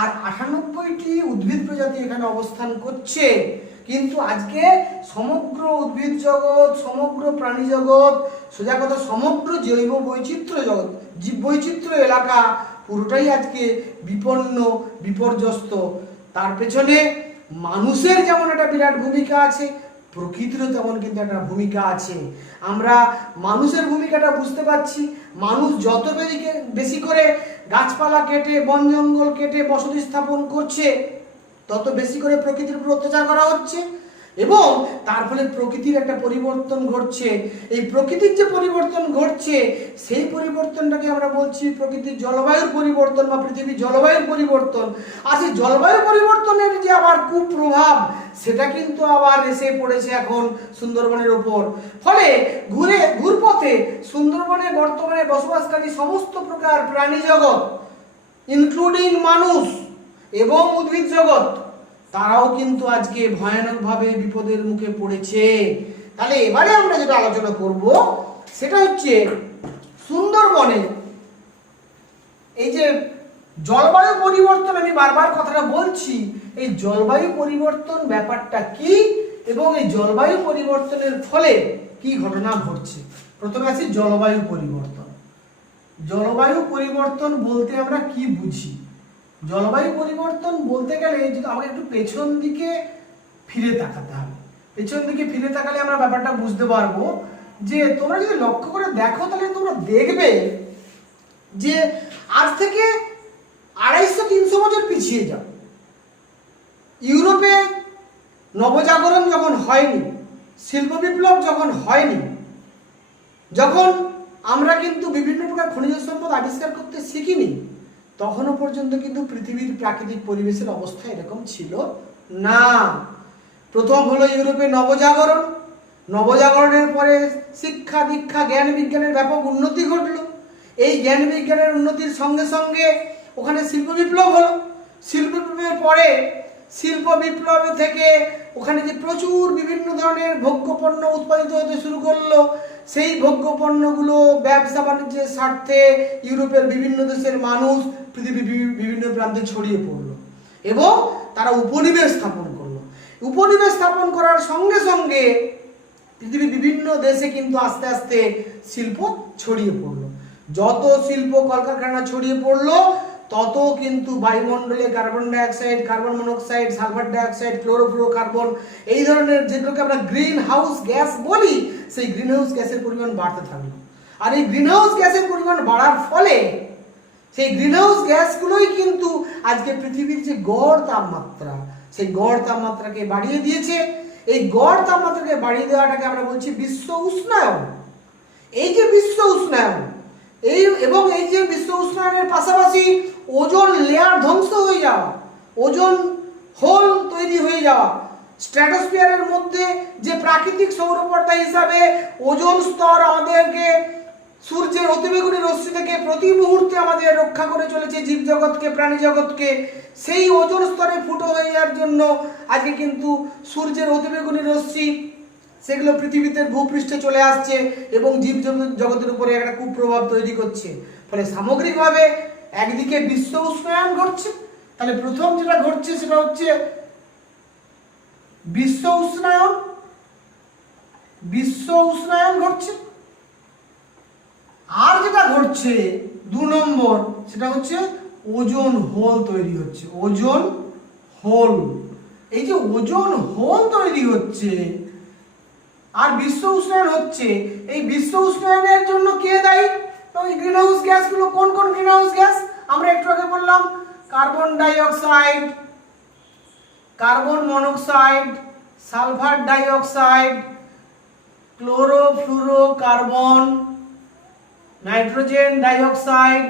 আর 98টি উদ্ভিদ প্রজাতি এখানে অবস্থান করছে। কিন্তু আজকে সমগ্র উদ্ভিদ জগৎ, সমগ্র প্রাণী জগৎ, সোজা কথা সমগ্র জৈব বৈচিত্র্য জগৎ, জীব বৈচিত্র্য এলাকা পুরোটাই আজকে বিপন্ন, বিপর্যস্ত। তার পেছনে মানুষের যেমন একটা বিরাট ভূমিকা আছে, প্রকৃতিরও তেমন কিন্তু একটা ভূমিকা আছে। আমরা মানুষের ভূমিকাটা বুঝতে পারছি। মানুষ যত বেশি করে গাছপালা কেটে, বন জঙ্গল কেটে বসতি স্থাপন করছে, তত বেশি করে প্রকৃতির উপর অত্যাচার করা হচ্ছে, এবং তার ফলে প্রকৃতির একটা পরিবর্তন ঘটছে। এই প্রকৃতির যে পরিবর্তন ঘটছে, সেই পরিবর্তনটাকে আমরা বলছি প্রকৃতির জলবায়ুর পরিবর্তন বা পৃথিবীর জলবায়ুর পরিবর্তন। আর সেই জলবায়ু পরিবর্তনের যে আবার কুপ্রভাব, সেটা কিন্তু আবার এসে পড়েছে এখন সুন্দরবনের উপর। ফলে ঘুরপথে সুন্দরবনে বর্তমানে বসবাসকারী সমস্ত প্রকার প্রাণী জগৎ, ইনক্লুডিং মানুষ এবং উদ্ভিদ জগৎ, তারাও কিন্তু আজকে ভয়ানকভাবে বিপদের মুখে পড়েছে। তাহলে এবারে আমরা যেটা আলোচনা করব সেটা হচ্ছে সুন্দরবনে এই যে জলবায়ু পরিবর্তন, আমি বারবার কথাটা বলছি, এই জলবায়ু পরিবর্তন ব্যাপারটা কি এবং এই জলবায়ু পরিবর্তনের ফলে কি ঘটনা ঘটছে। প্রথমে আছে জলবায়ু পরিবর্তন। জলবায়ু পরিবর্তন বলতে আমরা কি বুঝি? জলবায়ু পরিবর্তন বলতে গেলে যদি আমাকে একটু পেছন দিকে ফিরে তাকাতে হবে। পেছন দিকে ফিরে তাকালে আমরা ব্যাপারটা বুঝতে পারবো। যে তোমরা যদি লক্ষ্য করে দেখো, তাহলে তোমরা দেখবে যে আজ থেকে 250-300 বছর পিছিয়ে যাও। ইউরোপে নবজাগরণ যখন হয়নি, শিল্প বিপ্লব যখন হয়নি, যখন আমরা কিন্তু বিভিন্ন প্রকার খনিজ সম্পদ আবিষ্কার করতে শিখিনি, তখনও পর্যন্ত কিন্তু পৃথিবীর প্রাকৃতিক পরিবেশের অবস্থা এরকম ছিল না। প্রথম হলো ইউরোপে নবজাগরণ। নবজাগরণের পরে শিক্ষা দীক্ষা, জ্ঞান বিজ্ঞানের ব্যাপক উন্নতি ঘটল। এই জ্ঞান বিজ্ঞানের উন্নতির সঙ্গে সঙ্গে ওখানে শিল্প বিপ্লব হলো। শিল্প বিপ্লবের পরে শিল্প বিপ্লব থেকে ওখানে যে প্রচুর বিভিন্ন ধরনের ভোগ্যপণ্য উৎপাদিত হতে শুরু করলো, সেই ভোগ্যপণ্যগুলো ব্যবসা বাণিজ্যের স্বার্থে ইউরোপের বিভিন্ন দেশের মানুষ পৃথিবীর বিভিন্ন প্রান্তে ছড়িয়ে পড়লো এবং তারা উপনিবেশ স্থাপন করলো। উপনিবেশ স্থাপন করার সঙ্গে সঙ্গে পৃথিবীর বিভিন্ন দেশে কিন্তু আস্তে আস্তে শিল্প ছড়িয়ে পড়লো। যত শিল্প কলকারখানা ছড়িয়ে পড়লো তত কিন্তু বায়ুমণ্ডলে carbon dioxide, carbon monoxide, sulphur dioxide, chlorofluorocarbon এই ধরনের যেগুলোকে আমরা গ্রিন হাউস গ্যাস বলি, সেই গ্রিন হাউস গ্যাসের পরিমাণ বাড়তে থাকলো। আর এই গ্রিন হাউস গ্যাসের পরিমাণ বাড়ার ফলে সেই গ্রিন হাউস গ্যাসগুলোই কিন্তু আজকে পৃথিবীর যে গড় তাপমাত্রা, সেই গড় তাপমাত্রাকে বাড়িয়ে দিয়েছে। এই গড় তাপমাত্রাকে বাড়িয়ে দেওয়াটাকে আমরা বলছি বিশ্ব উষ্ণায়ন। এই যে বিশ্ব উষ্ণায়ন, এবং এই যে বিশ্ব উষ্ণায়নের পাশাপাশি ওজোন লেয়ার ধ্বংস হয়ে যাওয়া, ওজোন হোল তৈরি হয়ে যাওয়া, স্ট্র্যাটোস্ফিয়ারের মধ্যে যে প্রাকৃতিক সৌরপর্দা হিসাবে ওজোন স্তর আমাদেরকে সূর্যের অতিবেগুনি রশ্মি থেকে প্রতি মুহূর্তে আমাদের রক্ষা করে চলেছে জীবজগৎকে, প্রাণী জগৎকে, সেই ওজোন স্তরে ফুটো হয়ে যাওয়ার জন্য আজকে কিন্তু সূর্যের অতিবেগুনি রশ্মি সেগুলো পৃথিবীতে ভূপৃষ্ঠে চলে আসছে এবং জীব জগতের উপরে একটা কুপ্রভাব তৈরি করছে। ফলে সামগ্রিকভাবে একদিকে বিশ্ব উষ্ণায়ন ঘটছে, তাহলে প্রথম যেটা ঘটছে সেটা হচ্ছে বিশ্ব উষ্ণায়ন ঘটছে। আর যেটা ঘটছে 2 নম্বর, সেটা হচ্ছে ওজোন হোল তৈরি হচ্ছে। ওজোন হোল, এই যে ওজোন হোল তৈরি হচ্ছে আর বিশ্ব উষ্ণায়ন হচ্ছে, এই বিশ্ব উষ্ণায়নের জন্য কে দায়ী? তো এই গ্রিন হাউস গ্যাসগুলো কোন কোন গ্রিন হাউস গ্যাস? আমরা একটু আগে বললাম carbon dioxide, carbon monoxide, sulphur dioxide, chlorofluorocarbon, nitrogen dioxide,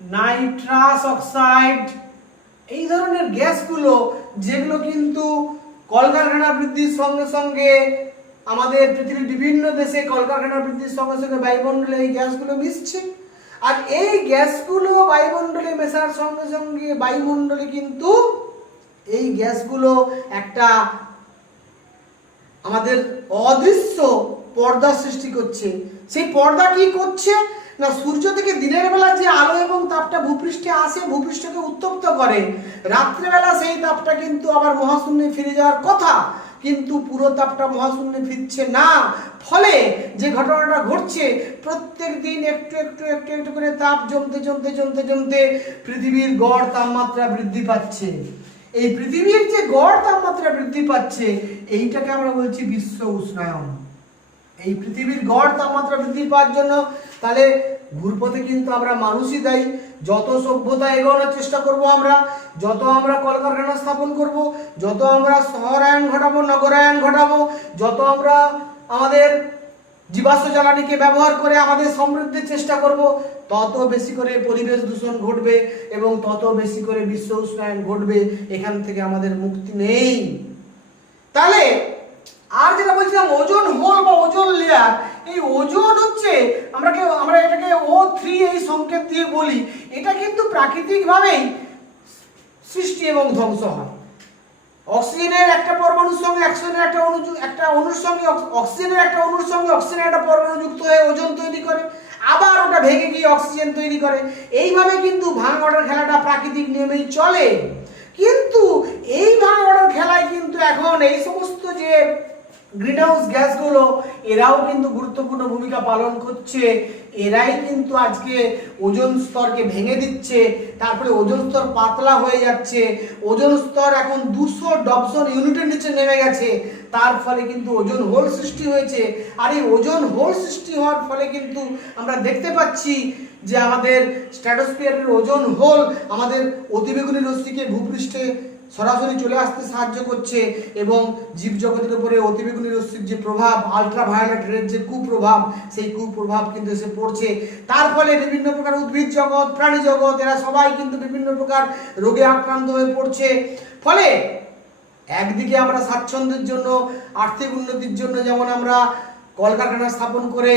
nitrous oxide, এই ধরনের গ্যাসগুলো যেগুলো কিন্তু কলকারখানা বৃদ্ধির সঙ্গে সঙ্গে আমাদের পৃথিবীর বিভিন্ন দেশে কলকারখানা বৃদ্ধির সঙ্গে সঙ্গে বায়ুমণ্ডলে এই গ্যাসগুলো মিশছে। আর এই গ্যাসগুলো বায়ুমণ্ডলে মেশার সঙ্গে সঙ্গে বায়ুমণ্ডলে কিন্তু এই গ্যাসগুলো একটা আমাদের অদৃশ্য পর্দা সৃষ্টি করছে। সেই পর্দা কি করছে না, সূর্য থেকে দিনের বেলা যে আলো এবং তাপটা ভূপৃষ্ঠে আসে, ভূপৃষ্ঠকে উত্তপ্ত করে, রাত্রেবেলা সেই তাপটা কিন্তু আবার মহাশূন্যে ফিরে যাওয়ার কথা, কিন্তু পুরো তাপটা মহাশূন্যে ফিরছে না। ফলে যে ঘটনাটা ঘটছে, প্রত্যেক দিন একটু একটু একটু একটু করে তাপ জমতে জমতে জমতে জমতে পৃথিবীর গড় তাপমাত্রা বৃদ্ধি পাচ্ছে। এই পৃথিবীর যে গড় তাপমাত্রা বৃদ্ধি পাচ্ছে, এইটাকে আমরা বলছি বিশ্ব উষ্ণায়ন। এই পৃথিবীর গড় তাপমাত্রা বৃদ্ধি পাওয়ার জন্য তাহলে ঘুরপথে কিন্তু আমরা মানুষই দায়ী। যত সভ্যতা এগোনোর চেষ্টা করব আমরা, যত আমরা কলকারখানা স্থাপন করব, যত আমরা শহরায়ন ঘটাবো, নগরায়ন ঘটাবো, যত আমরা আমাদের জীবাশ্ম জ্বালানিকে ব্যবহার করে আমাদের সমৃদ্ধির চেষ্টা করব, তত বেশি করে পরিবেশ দূষণ ঘটবে এবং তত বেশি করে বিশ্ব উষ্ণায়ন ঘটবে। এখান থেকে আমাদের মুক্তি নেই। তাহলে আর যেটা বলছিলাম ওজোন হোল বা ওজোন লেয়ার, এই ওজোন হচ্ছে আমরা এটাকে O3 এই সংকেত দিয়ে বলি। এটা কিন্তু প্রাকৃতিকভাবেই সৃষ্টি এবং ধ্বংস হয়। অক্সিজেনের একটা পরমাণুর সঙ্গে একটা অণুর সঙ্গে অক্সিজেনের একটা অণুর সঙ্গে অক্সিজেনের একটা পরমাণু যুক্ত হয়ে ওজোন তৈরি করে, আবার ওটা ভেঙে গিয়ে অক্সিজেন তৈরি করে। এইভাবে কিন্তু ভাঙাড়ার খেলাটা প্রাকৃতিক নিয়মেই চলে। কিন্তু এই ভাঙাড়ার খেলায় কিন্তু এখন এই সমস্ত যে গ্রিন হাউস গ্যাসগুলো, এরাও কিন্তু গুরুত্বপূর্ণ ভূমিকা পালন করছে। এরাই কিন্তু আজকে ওজোন স্তরকে ভেঙে দিচ্ছে, তারপরে ওজোন স্তর পাতলা হয়ে যাচ্ছে, ওজোন স্তর এখন 200 ডবসন ইউনিটের নিচে নেমে গেছে। তার ফলে কিন্তু ওজোন হোল সৃষ্টি হয়েছে। আর এই ওজোন হোল সৃষ্টি হওয়ার ফলে কিন্তু আমরা দেখতে পাচ্ছি যে আমাদের স্ট্র্যাটোস্ফিয়ারের ওজোন হোল আমাদের অতিবেগুনি রশ্মিকে ভূপৃষ্ঠে সরাসরি চলে আসতে সাহায্য করছে এবং জীবজগতের উপরে অতিবেগুনি রশ্মির যে প্রভাব, আলট্রাভায়োলেট রের যে কুপ্রভাব, সেই কুপ্রভাব কিন্তু এসে পড়ছে। তার ফলে বিভিন্ন প্রকার উদ্ভিদ জগৎ, প্রাণী জগৎ, এরা সবাই কিন্তু বিভিন্ন প্রকার রোগে আক্রান্ত হয়ে পড়ছে। ফলে একদিকে আমরা স্বাচ্ছন্দ্যের জন্য, আর্থিক উন্নতির জন্য যেমন আমরা কলকারখানা স্থাপন করে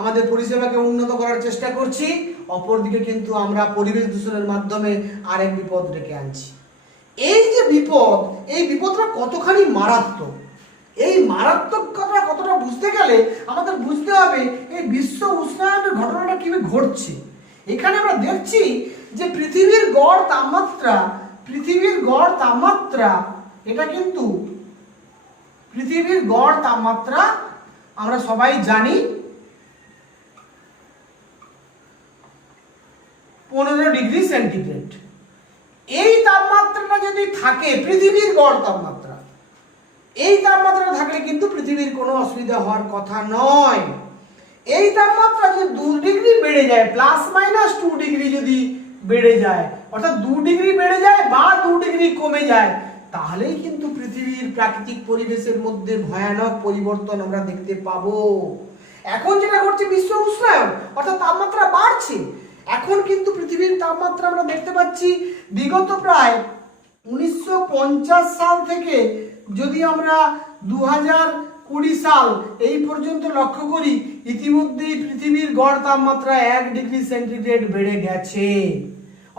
আমাদের পরিষেবাকে উন্নত করার চেষ্টা করছি, অপরদিকে কিন্তু আমরা পরিবেশ দূষণের মাধ্যমে আরেক বিপদ ডেকে আনছি। এই যে বিপদ, এই বিপদটা কতখানি মারাত্মক, এই মারাত্মকতা কতটা বুঝতে গেলে আমাদের বুঝতে হবে এই বিশ্ব উষ্ণায়নের ঘটনাটা কিভাবে ঘটছে। এখানে আমরা দেখছি যে পৃথিবীর গড় তাপমাত্রা এটা কিন্তু পৃথিবীর গড় তাপমাত্রা আমরা সবাই জানি 15°C। এই তাপমাত্রাটা যদি থাকে পৃথিবীর গড় তাপমাত্রা, এই তাপমাত্রা থাকলে কিন্তু পৃথিবীর কোনো অসুবিধা হওয়ার কথা নয়। এই তাপমাত্রা যদি 2° বেড়ে যায়, +-2° যদি বেড়ে যায়, অর্থাৎ 2° বেড়ে যায় বা 2° কমে যায়, তাহলেই কিন্তু পৃথিবীর প্রাকৃতিক পরিবেশের মধ্যে ভয়ানক পরিবর্তন আমরা দেখতে পাবো। এখন যেটা ঘটছে বিশ্ব উষ্ণায়ন, অর্থাৎ তাপমাত্রা বাড়ছে। এখন কিন্তু পৃথিবীর তাপমাত্রা আমরা দেখতে পাচ্ছি বিগত প্রায় 1950 সাল থেকে যদি আমরা 2020 সাল এই পর্যন্ত লক্ষ্য করি, ইতিমধ্যেই পৃথিবীর গড় তাপমাত্রা 1°C বেড়ে গেছে।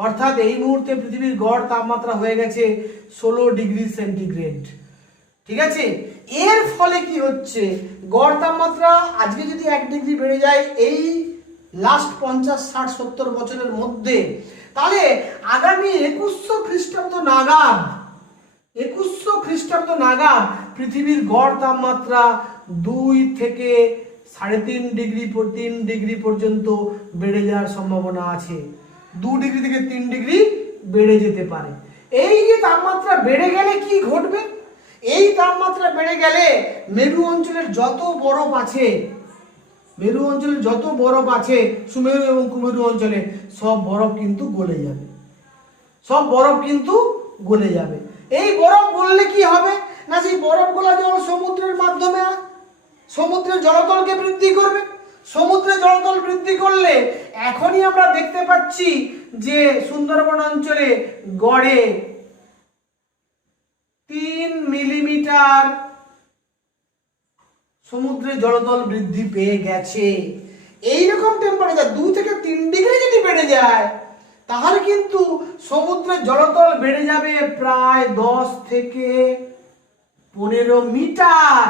অর্থাৎ এই মুহূর্তে পৃথিবীর গড় তাপমাত্রা হয়ে গেছে 16°C। ঠিক আছে, এর ফলে কি হচ্ছে, গড় তাপমাত্রা আজকে যদি 1° বেড়ে যায় এই লাস্ট 50, 60, 70 বছরের মধ্যে, তাহলে আগামী 2100 খ্রিস্টাব্দ নাগাদ পৃথিবীর গড় তাপমাত্রা 2 থেকে 3.5 পর্যন্ত বেড়ে যাওয়ার সম্ভাবনা আছে। 2° থেকে 3° বেড়ে যেতে পারে। এই যে তাপমাত্রা বেড়ে গেলে কি ঘটবে, এই তাপমাত্রা বেড়ে গেলে মেরু অঞ্চলের যত বরফ আছে সুমেরু এবং কুমেরু অঞ্চলে সব বরফ কিন্তু গলে যাবে। এই বরফ গললে কি হবে না, সেই বরফ গলা জল সমুদ্রের মাধ্যমে সমুদ্রের জলতলকে বৃদ্ধি করবে। সমুদ্রের জলতল বৃদ্ধি করলে এখনই আমরা দেখতে পাচ্ছি যে সুন্দরবন অঞ্চলে গড়ে 3 মিলিমিটার সমুদ্রের জলতল বৃদ্ধি পেয়ে গেছে। এইরকম টেম্পারেচার 2 থেকে 3° যদি বেড়ে যায়, তাহলে কিন্তু সমুদ্রের জলতল বেড়ে যাবে প্রায় 10 থেকে 15 মিটার।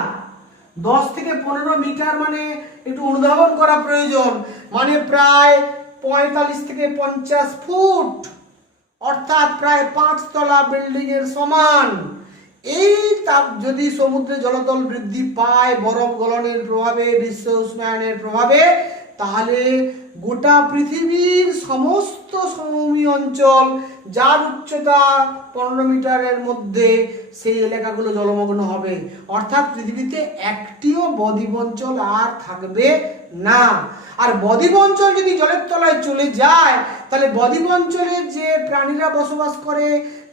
10 থেকে 15 মিটার মানে একটু অনুধাবন করা প্রয়োজন, মানে প্রায় 45 থেকে 50 ফুট, অর্থাৎ প্রায় 5 তলা বিল্ডিং এর সমান। এই তাপ যদি সমুদ্রের জলতল বৃদ্ধি পায় বরফ গলনের প্রভাবে, বিশ্ব উষ্ণায়নের প্রভাবে, তাহলে গোটা পৃথিবীর সমস্ত সমভূমি অঞ্চল যার উচ্চতা 15 মিটারের মধ্যে, সেই এলাকাগুলো জলমগ্ন হবে। অর্থাৎ পৃথিবীতে একটিও বদ্বীপ অঞ্চল আর থাকবে না। আর বদ্বীপ অঞ্চল যদি জলের তলায় চলে যায়, তাহলে বদ্বীপ অঞ্চলে যে প্রাণীরা বসবাস করে,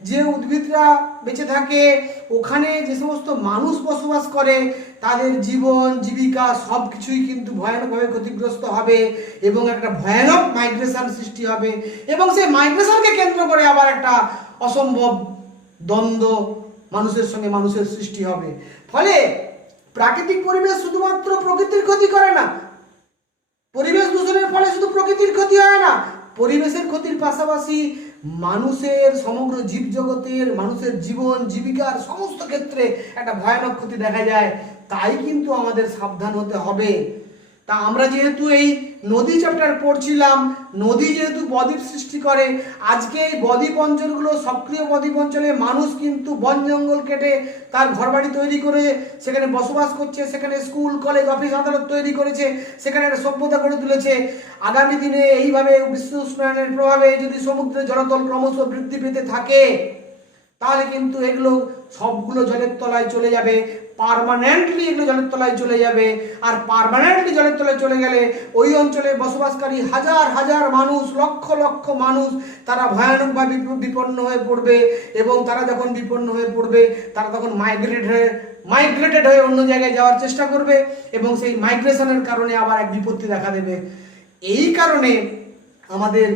যে উদ্ভিদরা বেঁচে থাকে, ওখানে যে সমস্ত মানুষ বসবাস করে, তাদের জীবন জীবিকা সব কিছুই কিন্তু ভয়ানকভাবে ক্ষতিগ্রস্ত হবে এবং একটা ভয়ানক মাইগ্রেশন সৃষ্টি হবে। এবং সেই মাইগ্রেশনকে কেন্দ্র করে আবার একটা অসম্ভব দ্বন্দ্ব মানুষের সঙ্গে মানুষের সৃষ্টি হবে। ফলে প্রাকৃতিক পরিবেশ শুধুমাত্র প্রকৃতির ক্ষতি করে না, পরিবেশ দূষণের ফলে শুধু প্রকৃতির ক্ষতি হয় না, পরিবেশের ক্ষতির পাশাপাশি মানুষের সমগ্র জীবজগতের, মানুষের জীবন জীবিকার সমস্ত ক্ষেত্রে একটা ভয়ানক ক্ষতি দেখা যায়। তাই কিন্তু আমাদের সাবধান হতে হবে। তা আমরা যেহেতু এই নদী চ্যাপ্টার পড়ছিলাম, নদী যেহেতু বদ্বীপ সৃষ্টি করে, আজকে এই বদ্বীপ অঞ্চলগুলো, সক্রিয় বদ্বীপ অঞ্চলে মানুষ কিন্তু বন জঙ্গল কেটে তার ঘরবাড়ি তৈরি করে সেখানে বসবাস করছে, সেখানে স্কুল কলেজ অফিস আদালত তৈরি করেছে, সেখানে একটা সভ্যতা গড়ে তুলেছে। আগামী দিনে এইভাবে বিশ্ব উষ্ণায়নের প্রভাবে যদি সমুদ্রের জলতল ক্রমশ বৃদ্ধি পেতে থাকে, তাহলে কিন্তু এগুলো সবগুলো জলের তলায় চলে যাবে, পার্মানেন্টলি এগুলো জলের তলায় চলে যাবে। আর পার্মানেন্টলি জলের তলায় চলে গেলে ওই অঞ্চলে বসবাসকারী হাজার হাজার মানুষ, লক্ষ লক্ষ মানুষ, তারা ভয়ানকভাবে বিপন্ন হয়ে পড়বে। এবং তারা যখন বিপন্ন হয়ে পড়বে, তারা তখন মাইগ্রেটেড হয়ে অন্য জায়গায় যাওয়ার চেষ্টা করবে এবং সেই মাইগ্রেশনের কারণে আবার এক বিপত্তি দেখা দেবে। এই কারণে আমাদের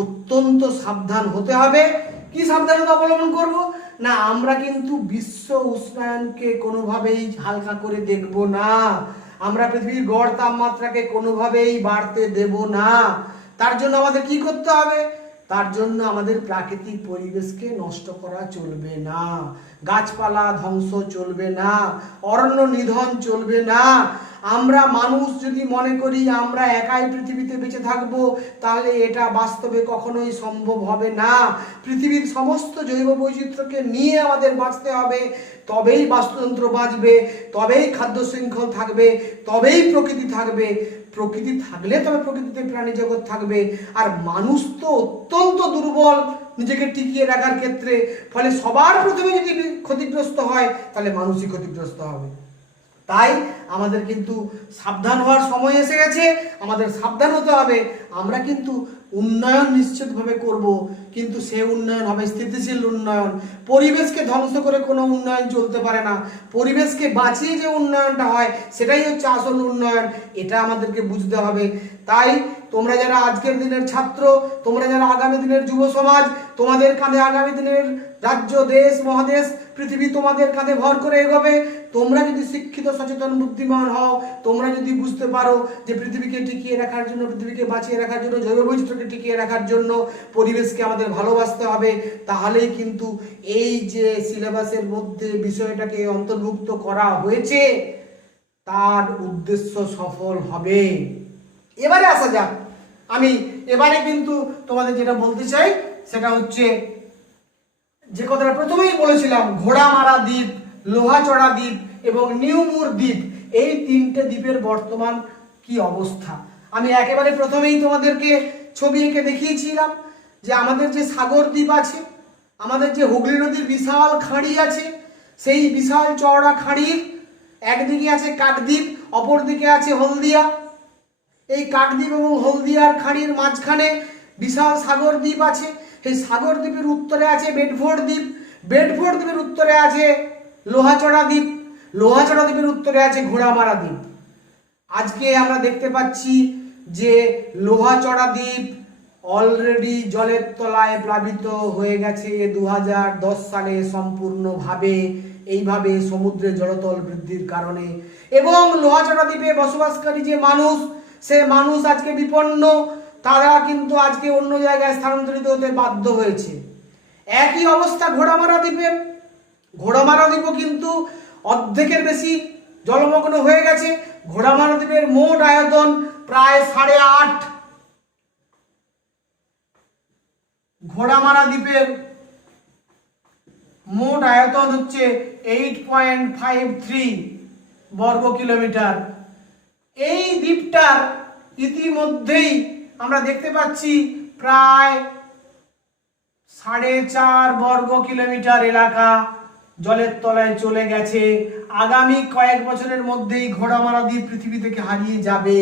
অত্যন্ত সাবধান হতে হবে। কি সাবধানতা অবলম্বন করব না, আমরা কিন্তু বিশ্ব উষ্ণায়নকে কোনোভাবেই হালকা করে দেখব না। আমরা পৃথিবীর গড় তাপমাত্রাকে কোনোভাবেই বাড়তে দেব না। তার জন্য আমাদের কি করতে হবে? তার জন্য আমাদের প্রাকৃতিক পরিবেশকে নষ্ট করা চলবে না, গাছপালা ধ্বংস চলবে না, অরণ্য নিধন চলবে না। আমরা মানুষ যদি মনে করি আমরা একাই পৃথিবীতে বেঁচে থাকবো, তাহলে এটা বাস্তবে কখনোই সম্ভব হবে না। পৃথিবীর সমস্ত জৈব বৈচিত্র্যকে নিয়ে আমাদের বাঁচতে হবে, তবেই বাস্তুতন্ত্র বাঁচবে, তবেই খাদ্য শৃঙ্খল থাকবে, তবেই প্রকৃতি থাকবে। প্রকৃতি থাকলে তবে প্রকৃতিতে প্রাণী জগৎ থাকবে। আর মানুষ তো অত্যন্ত দুর্বল নিজেকে টিকিয়ে রাখার ক্ষেত্রে, ফলে সবার প্রথমে যদি ক্ষতিগ্রস্ত হয় তাহলে মানুষই ক্ষতিগ্রস্ত হবে। তাই আমাদের কিন্তু সাবধান হওয়ার সময় এসে গেছে, আমাদের সাবধান হতে হবে। আমরা কিন্তু উন্নয়ন নিশ্চিতভাবে করব, কিন্তু সে উন্নয়ন হবে স্থিতিশীল উন্নয়ন। পরিবেশকে ধ্বংস করে কোনো উন্নয়ন চলতে পারে না। পরিবেশকে বাঁচিয়ে যে উন্নয়নটা হয় সেটাই হচ্ছে আসল উন্নয়ন, এটা আমাদেরকে বুঝতে হবে। তাই তোমরা যারা আজকের দিনের ছাত্র, তোমরা যারা আগামী দিনের যুব সমাজ, তোমাদের কাঁধে আগামী দিনের রাজ্য, দেশ, মহাদেশ, পৃথিবী তোমাদের কাঁধে ভর করে এগোবে। তোমরা যদি শিক্ষিত, সচেতন, বুদ্ধিমান হও, তোমরা যদি বুঝতে পারো যে পৃথিবীকে টিকিয়ে রাখার জন্য, পৃথিবীকে বাঁচিয়ে রাখার জন্য, জৈব বৈচিত্র্যকে টিকিয়ে রাখার জন্য পরিবেশকে আমাদের ভালোবাসতে হবে, তাহলেই কিন্তু এই যে সিলেবাসের মধ্যে বিষয়টাকে অন্তর্ভুক্ত করা হয়েছে তার উদ্দেশ্য সফল হবে। এবারে আসা যাক, আমি এবারে কিন্তু তোমাদের যেটা বলতে চাই সেটা হচ্ছে যে কথাটা প্রথমেই বলেছিলাম, ঘোড়ামারা দ্বীপ, লোহাচড়া দ্বীপ এবং নিউমুর দ্বীপ, এই তিনটে দ্বীপের বর্তমান কি অবস্থা। আমি একেবারে প্রথমেই তোমাদেরকে ছবি এঁকে দেখিয়েছিলাম যে আমাদের যে সাগর দ্বীপ আছে, আমাদের যে হুগলি নদীর বিশাল খাঁড়ি আছে, সেই বিশাল চওড়া খাঁড়ির একদিকে আছে কাকদ্বীপ, অপরদিকে আছে হলদিয়া। এই কাকদ্বীপ এবং হলদিয়ার খাঁড়ির মাঝখানে বিশাল সাগর দ্বীপ আছে। এই সাগর দ্বীপের উত্তরে আছে বেডফোর্ড দ্বীপ, বেডফোর্ড দ্বীপের উত্তরে আছে লোহাচড়া দ্বীপ, লোহাচড়া দ্বীপের উত্তরে আছে ঘোড়ামারা দ্বীপ। আজকে আমরা দেখতে পাচ্ছি যে লোহাচড়া দ্বীপ অলরেডি জলের তলায় প্লাবিত হয়ে গেছে 2010 সালে সম্পূর্ণভাবে, এইভাবে সমুদ্রের জলতল বৃদ্ধির কারণে। এবং লোহাচড়া দ্বীপে বসবাসকারী যে মানুষ, সে মানুষ আজকে বিপন্ন, তারা কিন্তু আজকে অন্য জায়গায় স্থানান্তরিত হতে বাধ্য হয়েছে। একই অবস্থা ঘোড়ামারা দ্বীপের। ঘোড়ামারা দ্বীপও কিন্তু অর্ধেকের বেশি জলমগ্ন হয়ে গেছে। ঘোড়ামারা দ্বীপের মোট আয়তন প্রায় 8.5। ঘোড়ামারা দ্বীপের মোট আয়তন হচ্ছে 8.53 বর্গ কিলোমিটার। এই দ্বীপটার ইতিমধ্যেই আমরা দেখতে পাচ্ছি প্রায় 4.5 বর্গ কিলোমিটার এলাকা জলের তলায় চলে গেছে। আগামী কয়েক বছরের মধ্যেই ঘোড়ামারা দ্বীপ পৃথিবী থেকে হারিয়ে যাবে।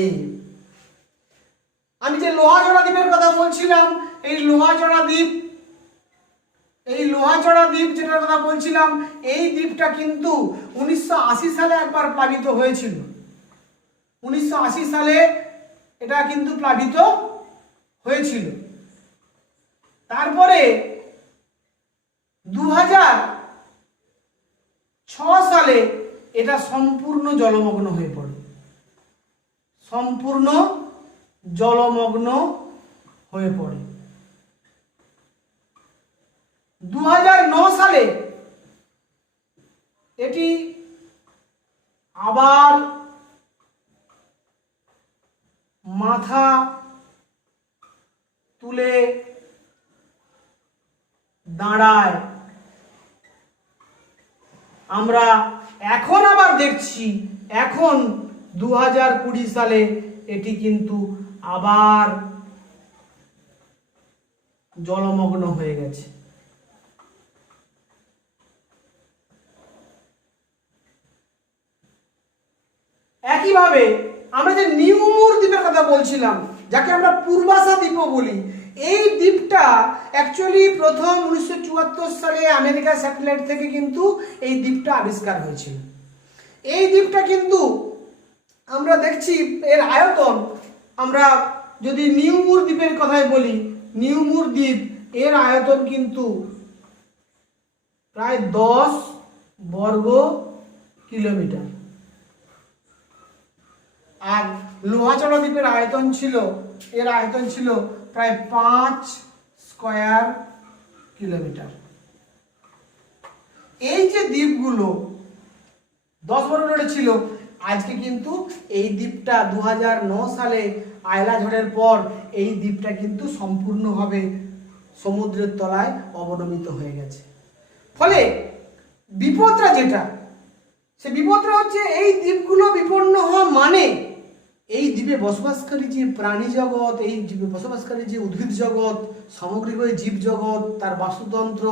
আমি যে লোহাচড়া দ্বীপের কথা বলছিলাম, এই লোহাচড়া দ্বীপ যেটার কথা বলছিলাম, এই দ্বীপটা কিন্তু 1980 সালে একবার প্লাবিত হয়েছিল। 1980 সালে এটা কিন্তু প্লাবিত হয়েছিল। তারপরে 2006 সালে এটা সম্পূর্ণ জলমগ্ন হয়ে পড়ে, সম্পূর্ণ জলমগ্ন হয়ে পড়ে। 2009 সালে এটি আবার মাথা তুলে দাঁড়ায়। আমরা এখন আবার দেখছি, এখন 2020 সালে এটি কিন্তু আবার জলমগ্ন হয়ে গেছে। একইভাবে আমরা যে নিউমুর দ্বীপের কথা বলছিলাম, যাকে আমরা পূর্বাশা দ্বীপও বলি, এই দ্বীপটা অ্যাকচুয়ালি প্রথম 1974 সালে আমেরিকার স্যাটেলাইট থেকে কিন্তু এই দ্বীপটা আবিষ্কার হয়েছিল। এই দ্বীপটা কিন্তু আমরা দেখছি এর আয়তন, আমরা যদি নিউমুর দ্বীপের কথাই বলি, নিউমুর দ্বীপ এর আয়তন কিন্তু প্রায় 10 বর্গ কিলোমিটার। আর লোহাচড়া দ্বীপের আয়তন ছিল, এর আয়তন ছিল প্রায় 5 স্কয়ার কিলোমিটার। এই যে দ্বীপগুলো 10 বর্গ কিলোমিটার ছিল, আজকে কিন্তু এই দ্বীপটা 2009 সালে আয়লা ঝড়ের পর এই দ্বীপটা কিন্তু সম্পূর্ণভাবে সমুদ্রের তলায় অবনমিত হয়ে গেছে। ফলে বিপদটা যেটা, সে বিপদটা হচ্ছে এই দ্বীপগুলো বিপন্ন হওয়া মানে এই দ্বীপে বসবাসকারী যে প্রাণী জগৎ, এই দ্বীপে বসবাসকারী যে উদ্ভিদ জগৎ, সামগ্রিকভাবে জীব জগৎ, তার বাস্তুতন্ত্র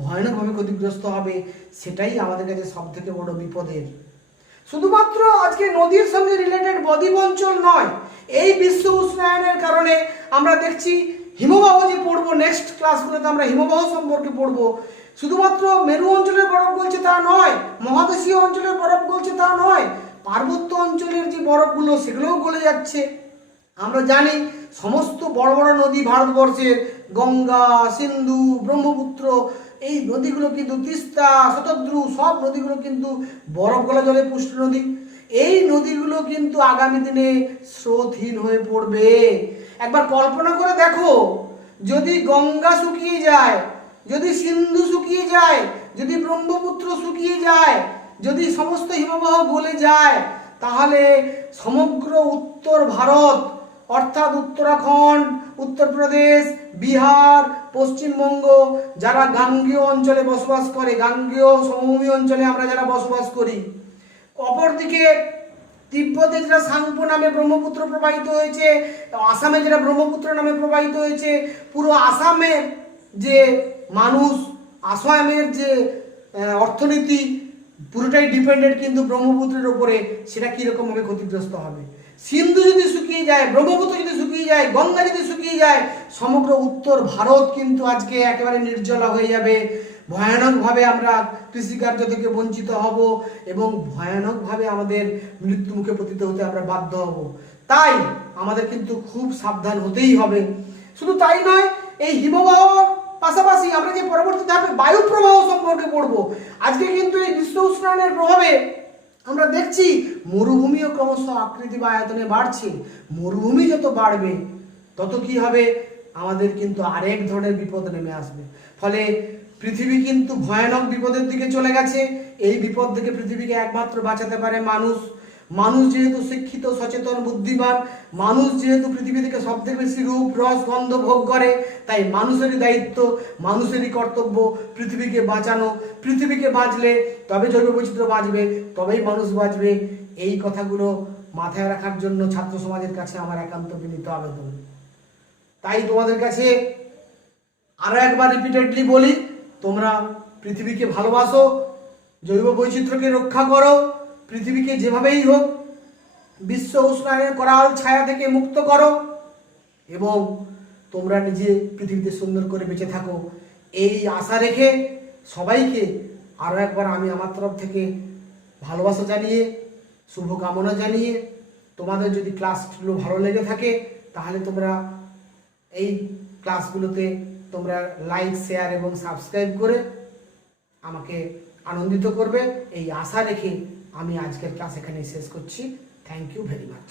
ভয়ানকভাবে ক্ষতিগ্রস্ত হবে। সেটাই আমাদের কাছে সব থেকে বড় বিপদের। শুধুমাত্র আজকে নদীর সঙ্গে রিলেটেড বদ্বীপ অঞ্চল নয়, এই বিশ্ব উষ্ণায়নের কারণে আমরা দেখছি হিমবাহ যে পড়বো, নেক্সট ক্লাসগুলোতে আমরা হিমবাহ সম্পর্কে পড়বো। শুধুমাত্র মেরু অঞ্চলের বরফ গলছে তা নয়, মহাদেশীয় অঞ্চলের বরফ গলছে তা নয়, পার্বত্য অঞ্চলের যে বরফগুলো সেগুলোও গলে যাচ্ছে। আমরা জানি সমস্ত বড় বড় নদী ভারতবর্ষের, গঙ্গা, সিন্ধু, ব্রহ্মপুত্র, এই নদীগুলো কিন্তু, তিস্তা, শতদ্রু, সব নদীগুলো কিন্তু বরফ গলা জলে পুষ্ট নদী। এই নদীগুলো কিন্তু আগামী দিনে স্রোতহীন হয়ে পড়বে। একবার কল্পনা করে দেখো, যদি গঙ্গা শুকিয়ে যায়, যদি সিন্ধু শুকিয়ে যায়, যদি ব্রহ্মপুত্র শুকিয়ে যায়, যদি সমস্ত হিমবাহ গলে যায়, তাহলে সমগ্র উত্তর ভারত অর্থাৎ উত্তরাখণ্ড, উত্তরপ্রদেশ, বিহার, পশ্চিমবঙ্গ, যারা গাঙ্গেয় অঞ্চলে বসবাস করে, গাঙ্গেয় সমভূমি অঞ্চলে আমরা যারা বসবাস করি, অপরদিকে তিব্বতে যেটা সাংপো নামে ব্রহ্মপুত্র প্রবাহিত হয়েছে, আসামে যেটা ব্রহ্মপুত্র নামে প্রবাহিত হয়েছে, পুরো আসামের যে মানুষ, আসামের যে অর্থনীতি পুরোটাই ডিপেন্ডেন্ট কিন্তু ব্রহ্মপুত্রের উপরে, সেটা কীরকমভাবে ক্ষতিগ্রস্ত হবে। সিন্ধু যদি শুকিয়ে যায়, ব্রহ্মপুত্র যদি শুকিয়ে যায়, গঙ্গা যদি শুকিয়ে যায়, সমগ্র উত্তর ভারত কিন্তু আজকে একেবারে নির্জলা হয়ে যাবে। ভয়ানকভাবে আমরা কৃষিকার্য থেকে বঞ্চিত হব এবং ভয়ানকভাবে আমাদের মৃত্যুমুখে পতিত হতে আমরা বাধ্য হব। তাই আমাদের কিন্তু খুব সাবধান হতেই হবে। শুধু তাই নয়, এই হিমবাহ পাশাপাশি আমরা যে পরবর্তী ধাপে বায়ু প্রবাহ সম্পর্কে পড়ব। আজকে কিন্তু এই বিশ্ব উষ্ণায়নের প্রভাবে আমরা দেখছি মরুভূমিও ক্রমশ আকৃতি বা আয়তনে বাড়ছে। মরুভূমি যত বাড়বে তত কি হবে, আমাদের কিন্তু আরেক ধরনের বিপদ নেমে আসবে। ফলে পৃথিবী কিন্তু ভয়ানক বিপদের দিকে চলে গেছে। এই বিপদ থেকে পৃথিবীকে একমাত্র বাঁচাতে পারে মানুষ। মানুষ যেহেতু শিক্ষিত, সচেতন, বুদ্ধিমান, মানুষ যেহেতু পৃথিবী থেকে সবথেকে বেশি রূপ, রস, গন্ধ ভোগ করে, তাই মানুষেরই দায়িত্ব, মানুষেরই কর্তব্য পৃথিবীকে বাঁচানো। পৃথিবীকে বাঁচলে তবে জৈব বৈচিত্র্য বাঁচবে, তবেই মানুষ বাঁচবে। এই কথাগুলো মাথায় রাখার জন্য ছাত্র সমাজের কাছে আমার একান্ত বিনীত আবেদন। তাই তোমাদের কাছে আরো একবার রিপিটেডলি বলি, তোমরা পৃথিবীকে ভালোবাসো, জৈব বৈচিত্র্যকে রক্ষা করো, পৃথিবীকে যেভাবেই হোক বিশ্ব উষ্ণায়নের করাল ছায়া থেকে মুক্ত করো এবং তোমরা নিজে পৃথিবীতে সুন্দর করে বেঁচে থাকো। এই আশা রেখে সবাইকে আরও একবার আমি আমার তরফ থেকে ভালোবাসা জানিয়ে, শুভকামনা জানিয়ে, তোমাদের যদি ক্লাসগুলো ভালো লেগে থাকে তাহলে তোমরা এই ক্লাসগুলোতে তোমরা লাইক, শেয়ার এবং সাবস্ক্রাইব করে আমাকে আনন্দিত করবে। এই আশা রেখে আমি আজকের ক্লাস এখানে শেষ করছি। Thank you very much.